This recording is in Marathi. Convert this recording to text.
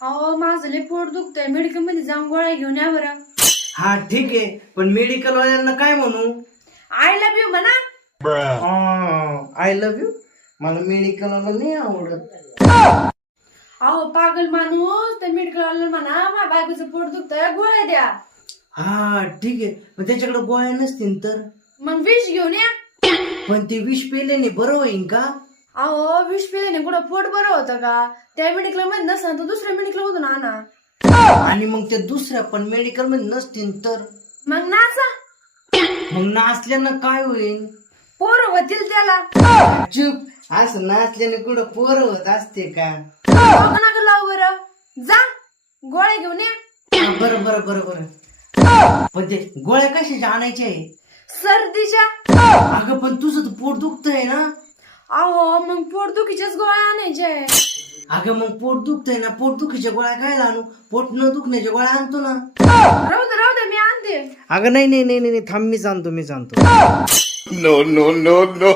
अहो माझं लय पोट दुखतंय, मेडिकल मध्ये जाऊन गोळ्या घेऊन या बरं. हा ठीक आहे, पण मेडिकल वाल्यांना काय म्हणू? आय लव्ह यू म्हणा. I love you. मला मेडिकल वाला नाही आवडत. अहो पागल माणूस, त्या मेडिकल वाला म्हणा माझ्या बायकोचं पोट दुखतंय, गोळ्या द्या. हा ठीक आहे, पण त्याच्याकडे गोळ्या नसतील तर? मग विष घेऊन या. पण ते विष पेल्याने बरं होईल का? अहो विष पिल्याने कुठं पोट बरं होतं का? त्या मेडिकल मध्ये नसतं तर दुसऱ्या मेडिकल मधून आणा. आणि मग ते दुसऱ्या पण मेडिकल मध्ये नसतील तर? मग नाचा. मग नाचल्यानं काय होईल? पोरं होतील त्याला. चुप, असं नाचल्याने कुठं पोरं होत असते का? नका लावू बरं, जा गोळ्या घेऊन या. हा, बरं बरं बरं बरं. पण ते गोळ्या कशाच्या आणायच्या आहे? सर्दीच्या. अगं पण तुझं तर पोट दुखतंय ना. अहो मग पोटदुखीच्याच गोळ्या आणायच्या. अगं मग पोट दुखतंय ना, पोटदुखीच्या गोळ्या काय आणू? पोट न दुखण्याच्या गोळ्या आणतो ना. राहू दे मी आणते. अगं नाही नाही नाही नाही, थांब, मी जाणतो. No, no, no, no.